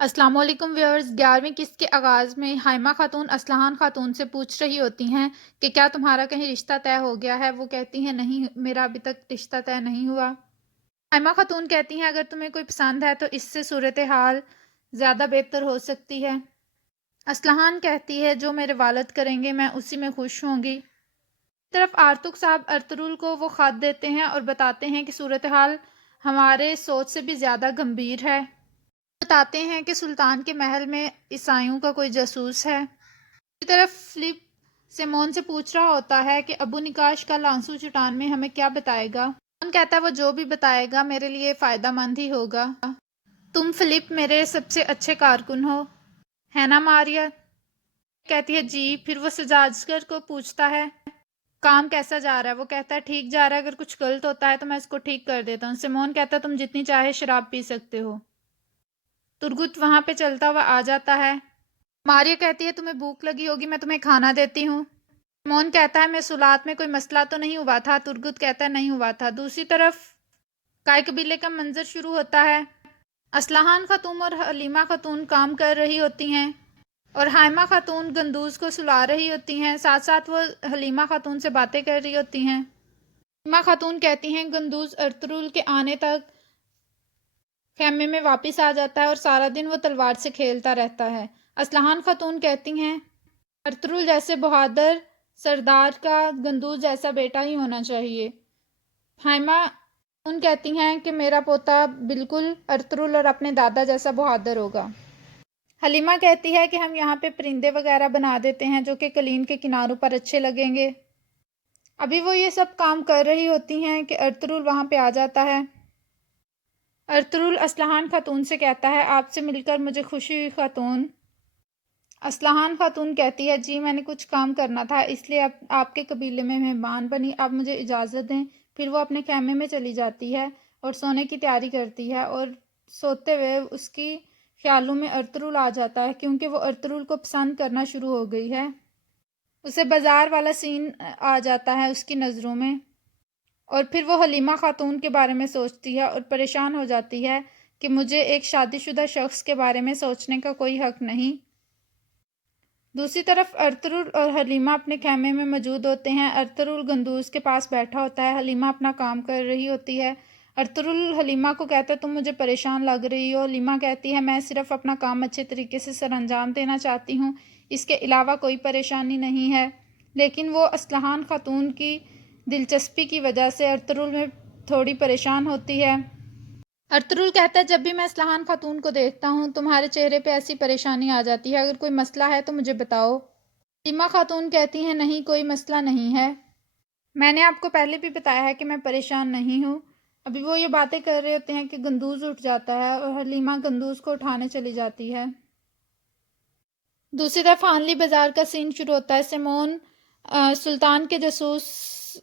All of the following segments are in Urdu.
السلام علیکم ویورز 11ویں قسط کے آغاز میں حائمہ خاتون اسلحان خاتون سے پوچھ رہی ہوتی ہیں کہ کیا تمہارا کہیں رشتہ طے ہو گیا ہے؟ وہ کہتی ہیں نہیں، میرا ابھی تک رشتہ طے نہیں ہوا۔ حائمہ خاتون کہتی ہیں اگر تمہیں کوئی پسند ہے تو اس سے صورتحال زیادہ بہتر ہو سکتی ہے۔ اسلحان کہتی ہے جو میرے والد کریں گے میں اسی میں خوش ہوں گی۔ ایک طرف آرتک صاحب ارطغرل کو وہ خط دیتے ہیں اور بتاتے ہیں کہ صورتحال ہمارے سوچ سے بھی زیادہ گمبھیر ہے۔ بتاتے ہیں کہ سلطان کے محل میں عیسائیوں کا کوئی جاسوس ہے۔ دوسری طرف فلپ سیمون سے پوچھ رہا ہوتا ہے کہ ابو نکاش کا لانسو چٹان میں ہمیں کیا بتائے گا؟ سیمون کہتا ہے وہ جو بھی بتائے گا میرے لیے فائدہ مند ہی ہوگا۔ تم فلپ میرے سب سے اچھے کارکن ہو۔ ہینا ماریا کہتی ہے جی۔ پھر وہ سجاجگر کو پوچھتا ہے کام کیسا جا رہا ہے؟ وہ کہتا ہے ٹھیک جا رہا ہے، اگر کچھ غلط ہوتا ہے تو میں اس کو ٹھیک کر دیتا ہوں۔ سیمون کہتا ہے تم جتنی چاہے شراب پی سکتے ہو۔ ترگت وہاں پہ چلتا ہوا آ جاتا ہے۔ ماریا کہتی ہے تمہیں بھوک لگی ہوگی، میں تمہیں کھانا دیتی ہوں۔ سیمون کہتا ہے محصولات میں کوئی مسئلہ تو نہیں ہوا تھا؟ ترگت کہتا ہے نہیں ہوا تھا۔ دوسری طرف کائی قبیلے کا منظر شروع ہوتا ہے۔ اسلحان خاتون اور حلیمہ خاتون کام کر رہی ہوتی ہیں اور حائمہ خاتون گندوز کو سلا رہی ہوتی ہیں، ساتھ ساتھ وہ حلیمہ خاتون سے باتیں کر رہی ہوتی ہیں۔ حلیمہ خاتون کہتی ہیں گندوز ارطغرل کے آنے تک خیمے میں واپس آ جاتا ہے اور سارا دن وہ تلوار سے کھیلتا رہتا ہے۔ اسلحان خاتون کہتی ہیں ارطغرل جیسے بہادر سردار کا گندوز جیسا بیٹا ہی ہونا چاہیے۔ حائمہ خاتون کہتی ہیں کہ میرا پوتا بالکل ارطغرل اور اپنے دادا جیسا بہادر ہوگا۔ حلیمہ کہتی ہے کہ ہم یہاں پہ پرندے وغیرہ بنا دیتے ہیں جو کہ قلین کے کناروں پر اچھے لگیں گے۔ ابھی وہ یہ سب کام کر رہی ہوتی ہیں کہ ارطغرل وہاں پہ آ جاتا ہے۔ ارطغرل اسلحان خاتون سے کہتا ہے آپ سے مل کر مجھے خوشی ہوئی خاتون۔ اسلحان خاتون کہتی ہے جی میں نے کچھ کام کرنا تھا اس لیے اب آپ کے قبیلے میں مہمان بنی، اب مجھے اجازت دیں۔ پھر وہ اپنے خیمے میں چلی جاتی ہے اور سونے کی تیاری کرتی ہے اور سوتے ہوئے اس کی خیالوں میں ارطغرل آ جاتا ہے کیونکہ وہ ارطغرل کو پسند کرنا شروع ہو گئی ہے۔ اسے بازار والا سین آ جاتا ہے اس کی نظروں میں اور پھر وہ حلیمہ خاتون کے بارے میں سوچتی ہے اور پریشان ہو جاتی ہے کہ مجھے ایک شادی شدہ شخص کے بارے میں سوچنے کا کوئی حق نہیں۔ دوسری طرف ارطغرل اور حلیمہ اپنے خیمے میں موجود ہوتے ہیں۔ ارطغرل گندوز کے پاس بیٹھا ہوتا ہے، حلیمہ اپنا کام کر رہی ہوتی ہے۔ ارطغرل حلیمہ کو کہتا ہے تم مجھے پریشان لگ رہی ہو۔ حلیمہ کہتی ہے میں صرف اپنا کام اچھے طریقے سے سر انجام دینا چاہتی ہوں، اس کے علاوہ کوئی پریشانی نہیں ہے۔ لیکن وہ اسلحان خاتون کی دلچسپی کی وجہ سے ارطغرل میں تھوڑی پریشان ہوتی ہے۔ ارطغرل کہتا ہے جب بھی میں اسلحان خاتون کو دیکھتا ہوں تمہارے چہرے پہ ایسی پریشانی آ جاتی ہے، اگر کوئی مسئلہ ہے تو مجھے بتاؤ۔ حلیمہ خاتون کہتی ہیں نہیں کوئی مسئلہ نہیں ہے، میں نے آپ کو پہلے بھی بتایا ہے کہ میں پریشان نہیں ہوں۔ ابھی وہ یہ باتیں کر رہے ہوتے ہیں کہ گندوز اٹھ جاتا ہے اور حلیمہ گندوز کو اٹھانے چلی جاتی ہے۔ دوسری طرف ہانلی بازار کا سین شروع ہوتا ہے۔ سیمون سلطان کے جاسوس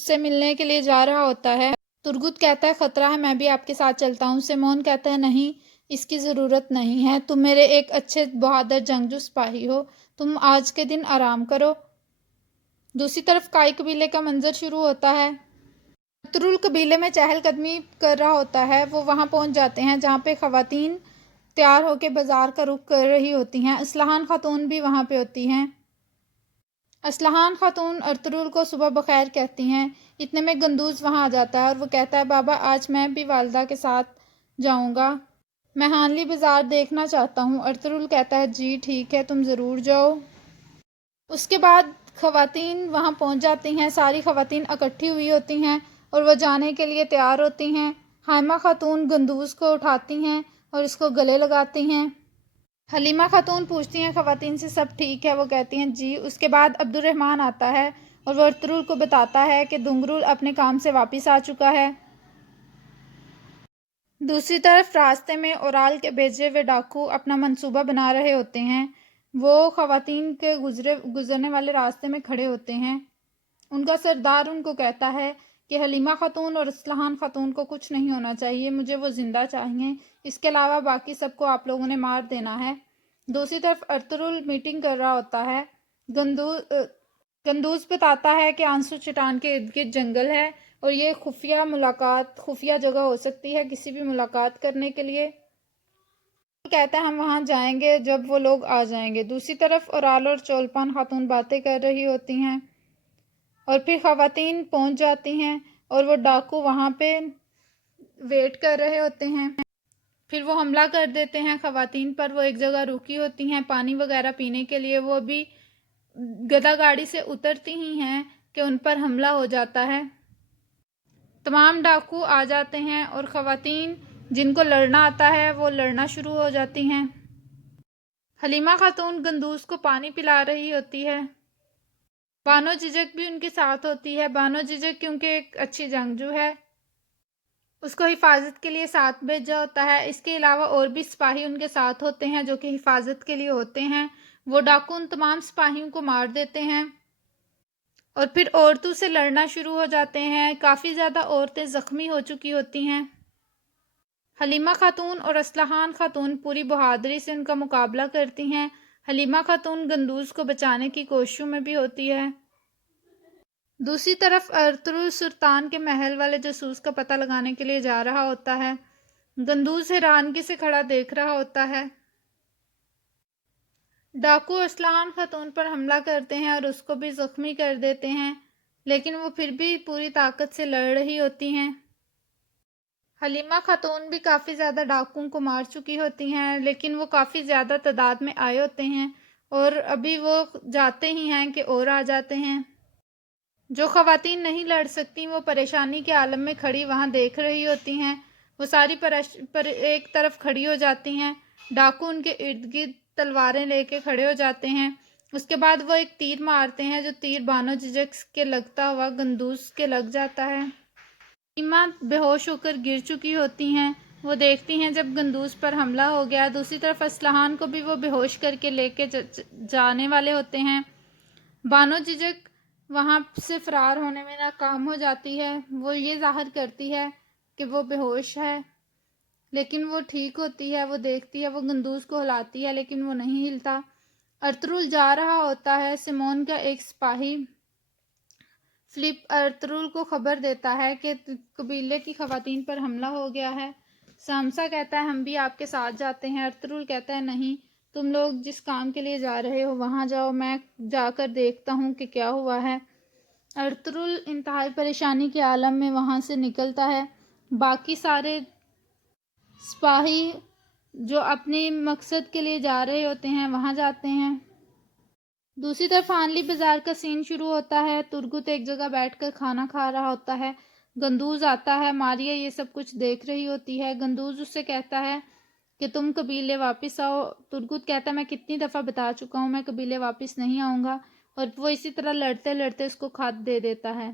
سے ملنے کے لیے جا رہا ہوتا ہے۔ ترگت کہتا ہے خطرہ ہے، میں بھی آپ کے ساتھ چلتا ہوں۔ سیمون کہتا ہے نہیں اس کی ضرورت نہیں ہے، تم میرے ایک اچھے بہادر جنگجو سپاہی ہو، تم آج کے دن آرام کرو۔ دوسری طرف کائی قبیلے کا منظر شروع ہوتا ہے۔ ارطغرل قبیلے میں چہل قدمی کر رہا ہوتا ہے، وہ وہاں پہنچ جاتے ہیں جہاں پہ خواتین تیار ہو کے بازار کا رخ کر رہی ہوتی ہیں۔ اسلحان خاتون بھی وہاں پہ ہوتی ہیں۔ اسلحان خاتون ارطغرل کو صبح بخیر کہتی ہیں، اتنے میں گندوز وہاں آ جاتا ہے اور وہ کہتا ہے بابا آج میں بھی والدہ کے ساتھ جاؤں گا، میں ہانلی بازار دیکھنا چاہتا ہوں۔ ارطغرل کہتا ہے جی ٹھیک ہے تم ضرور جاؤ۔ اس کے بعد خواتین وہاں پہنچ جاتی ہیں، ساری خواتین اکٹھی ہوئی ہوتی ہیں اور وہ جانے کے لیے تیار ہوتی ہیں۔ حائمہ خاتون گندوز کو اٹھاتی ہیں اور اس کو گلے لگاتی ہیں۔ حلیمہ خاتون پوچھتی ہیں خواتین سے سب ٹھیک ہے؟ وہ کہتی ہیں جی۔ اس کے بعد عبد الرحمن آتا ہے اور وہ ارطغرل کو بتاتا ہے کہ دنگرل اپنے کام سے واپس آ چکا ہے۔ دوسری طرف راستے میں اورال کے بھیجے ہوئے ڈاکو اپنا منصوبہ بنا رہے ہوتے ہیں، وہ خواتین کے گزرنے والے راستے میں کھڑے ہوتے ہیں۔ ان کا سردار ان کو کہتا ہے کہ حلیمہ خاتون اور اسلحان خاتون کو کچھ نہیں ہونا چاہیے، مجھے وہ زندہ چاہیے، اس کے علاوہ باقی سب کو آپ لوگوں نے مار دینا ہے۔ دوسری طرف ارطغرل میٹنگ کر رہا ہوتا ہے۔ گندوز بتاتا ہے کہ آنسو چٹان کے ارد گرد جنگل ہے اور یہ خفیہ جگہ ہو سکتی ہے کسی بھی ملاقات کرنے کے لیے۔ کہتا ہے ہم وہاں جائیں گے جب وہ لوگ آ جائیں گے۔ دوسری طرف اورال اور چولپان خاتون باتیں کر رہی ہوتی ہیں اور پھر خواتین پہنچ جاتی ہیں اور وہ ڈاکو وہاں پہ ویٹ کر رہے ہوتے ہیں۔ پھر وہ حملہ کر دیتے ہیں خواتین پر۔ وہ ایک جگہ رکی ہوتی ہیں پانی وغیرہ پینے کے لیے، وہ بھی گدا گاڑی سے اترتی ہی ہیں کہ ان پر حملہ ہو جاتا ہے۔ تمام ڈاکو آ جاتے ہیں اور خواتین جن کو لڑنا آتا ہے وہ لڑنا شروع ہو جاتی ہیں۔ حلیمہ خاتون گندوز کو پانی پلا رہی ہوتی ہے۔ بانو ججک بھی ان کے ساتھ ہوتی ہے۔ بانو ججک کیونکہ ایک اچھی جنگجو ہے، اس کو حفاظت کے لیے ساتھ بھیجا ہوتا ہے۔ اس کے علاوہ اور بھی سپاہی ان کے ساتھ ہوتے ہیں جو کہ حفاظت کے لیے ہوتے ہیں۔ وہ ڈاکو ان تمام سپاہیوں کو مار دیتے ہیں اور پھر عورتوں سے لڑنا شروع ہو جاتے ہیں۔ کافی زیادہ عورتیں زخمی ہو چکی ہوتی ہیں۔ حلیمہ خاتون اور اسلحان خاتون پوری بہادری سے ان کا مقابلہ کرتی ہیں۔ حلیمہ خاتون گندوز کو بچانے کی کوششوں میں بھی ہوتی ہے۔ دوسری طرف ارطغرل سلطان کے محل والے جاسوس کا پتہ لگانے کے لیے جا رہا ہوتا ہے۔ گندوز حیرانگی سے کھڑا دیکھ رہا ہوتا ہے۔ ڈاکو اسلحان خاتون پر حملہ کرتے ہیں اور اس کو بھی زخمی کر دیتے ہیں، لیکن وہ پھر بھی پوری طاقت سے لڑ رہی ہوتی ہیں۔ حلیمہ خاتون بھی کافی زیادہ ڈاکوؤں کو مار چکی ہوتی ہیں، لیکن وہ کافی زیادہ تعداد میں آئے ہوتے ہیں اور ابھی وہ جاتے ہی ہیں کہ اور آ جاتے ہیں۔ جو خواتین نہیں لڑ سکتی وہ پریشانی کے عالم میں کھڑی وہاں دیکھ رہی ہوتی ہیں۔ وہ ساری پر ایک طرف کھڑی ہو جاتی ہیں۔ ڈاکو ان کے ارد گرد تلواریں لے کے کھڑے ہو جاتے ہیں۔ اس کے بعد وہ ایک تیر مارتے ہیں جو تیر بانو ججک کے لگتا ہوا گندوز کے لگ جاتا ہے۔ حلیمہ بے ہوش ہو کر گر چکی ہوتی ہیں۔ وہ دیکھتی ہیں جب گندوز پر حملہ ہو گیا۔ دوسری طرف اسلحان کو بھی وہ بے ہوش کر کے لے کے جانے والے ہوتے ہیں۔ بانو ججک وہاں سے فرار ہونے میں ناکام ہو جاتی ہے۔ وہ یہ ظاہر کرتی ہے کہ وہ بے ہوش ہے، لیکن وہ ٹھیک ہوتی ہے۔ وہ دیکھتی ہے، وہ گندوز کو ہلاتی ہے لیکن وہ نہیں ہلتا۔ ارطغرل جا رہا ہوتا ہے۔ سیمون کا ایک سپاہی فلپ ارطغرل کو خبر دیتا ہے کہ قبیلے کی خواتین پر حملہ ہو گیا ہے۔ سامسا کہتا ہے ہم بھی آپ کے ساتھ جاتے ہیں۔ ارطغرل کہتا ہے نہیں، تم لوگ جس کام کے لیے جا رہے ہو وہاں جاؤ، میں جا کر دیکھتا ہوں کہ کیا ہوا ہے۔ ارطغرل انتہائی پریشانی کے عالم میں وہاں سے نکلتا ہے۔ باقی سارے سپاہی جو اپنے مقصد کے لیے جا رہے ہوتے ہیں وہاں جاتے ہیں۔ دوسری طرف آنلی بازار کا سین شروع ہوتا ہے۔ ترگت ایک جگہ بیٹھ کر کھانا کھا رہا ہوتا ہے۔ گندوز آتا ہے۔ ماریا یہ سب کچھ دیکھ رہی ہوتی ہے۔ گندوز اس سے کہتا ہے کہ تم قبیلے واپس آؤ۔ ترگت کہتا ہے میں کتنی دفعہ بتا چکا ہوں میں قبیلے واپس نہیں آؤں گا، اور وہ اسی طرح لڑتے لڑتے اس کو کھاد دے دیتا ہے۔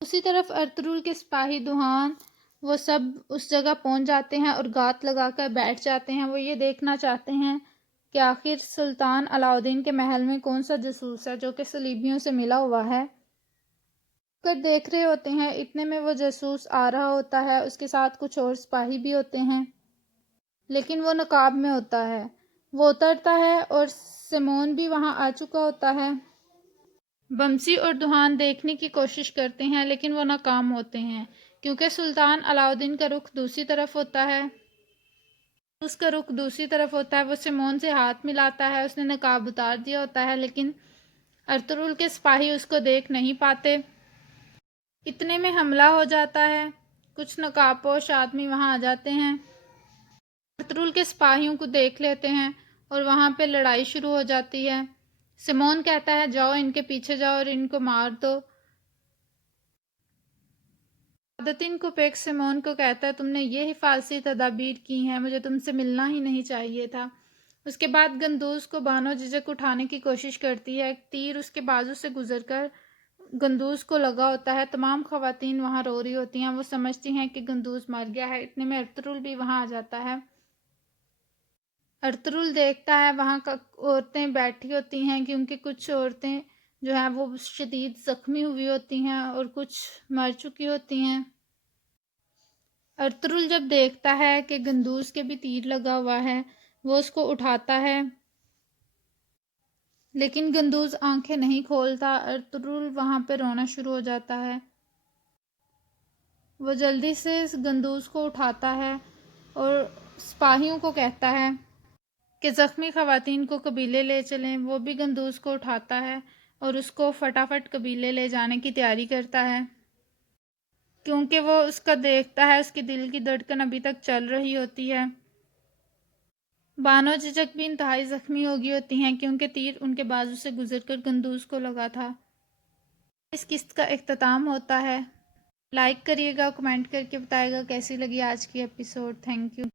دوسری طرف ارطغرل کے سپاہی دوہان وہ سب اس جگہ پہنچ جاتے ہیں اور گات لگا کر بیٹھ جاتے ہیں۔ وہ یہ دیکھنا چاہتے ہیں کہ آخر سلطان علاؤدین کے محل میں کون سا جاسوس ہے جو کہ صلیبیوں سے ملا ہوا ہے۔ کر دیکھ رہے ہوتے ہیں، اتنے میں وہ جاسوس آ رہا ہوتا ہے۔ اس کے ساتھ کچھ اور سپاہی بھی ہوتے ہیں، لیکن وہ نقاب میں ہوتا ہے۔ وہ اترتا ہے اور سیمون بھی وہاں آ چکا ہوتا ہے۔ بمسی اور دوہان دیکھنے کی کوشش کرتے ہیں لیکن وہ ناکام ہوتے ہیں کیونکہ سلطان علاؤدین کا رخ دوسری طرف ہوتا ہے۔ اس کا رخ دوسری طرف ہوتا ہے۔ وہ سیمون سے ہاتھ ملاتا ہے۔ اس نے نقاب اتار دیا ہوتا ہے لیکن ارطغرل کے سپاہی اس کو دیکھ نہیں پاتے۔ اتنے میں حملہ ہو جاتا ہے۔ کچھ نقاب پوش آدمی وہاں آ جاتے ہیں، ارطغرل کے سپاہیوں کو دیکھ لیتے ہیں اور وہاں پہ لڑائی شروع ہو جاتی ہے۔ سیمون کہتا ہے جاؤ ان کے پیچھے جاؤ اور ان کو مار دو۔ عادتن کو پیک سیمون کو کہتا ہے تم نے یہ حفاظتی تدابیر کی ہیں، مجھے تم سے ملنا ہی نہیں چاہیے تھا۔ اس کے بعد گندوز کو بانو ججک اٹھانے کی کوشش کرتی ہے۔ ایک تیر اس کے بازو سے گزر کر گندوز کو لگا ہوتا ہے۔ تمام خواتین وہاں رو رہی ہوتی ہیں۔ وہ سمجھتی ہیں کہ گندوز مر گیا ہے۔ اتنے میں ارطغرل بھی وہاں آ جاتا ہے۔ ارطغرل دیکھتا ہے وہاں عورتیں بیٹھی ہوتی ہیں کیونکہ کچھ عورتیں جو ہیں وہ شدید زخمی ہوئی ہوتی ہیں اور کچھ مر چکی ہوتی ہیں۔ ارطغرل جب دیکھتا ہے کہ گندوز کے بھی تیر لگا ہوا ہے وہ اس کو اٹھاتا ہے، لیکن گندوز آنکھیں نہیں کھولتا۔ ارطغرل وہاں پہ رونا شروع ہو جاتا ہے۔ وہ جلدی سے اس گندوز کو اٹھاتا ہے اور سپاہیوں کو کہتا ہے کہ زخمی خواتین کو قبیلے لے چلیں۔ وہ بھی گندوز کو اٹھاتا ہے اور اس کو فٹافٹ قبیلے لے جانے کی تیاری کرتا ہے، کیونکہ وہ اس کا دیکھتا ہے اس کے دل کی دھڑکن ابھی تک چل رہی ہوتی ہے۔ بانو چچک بھی انتہائی زخمی ہو گئی ہوتی ہیں کیونکہ تیر ان کے بازو سے گزر کر گندوز کو لگا تھا۔ اس قسط کا اختتام ہوتا ہے۔ لائک کریے گا، کمنٹ کر کے بتائے گا کیسی لگی آج کی ایپیسوڈ۔ Thank you.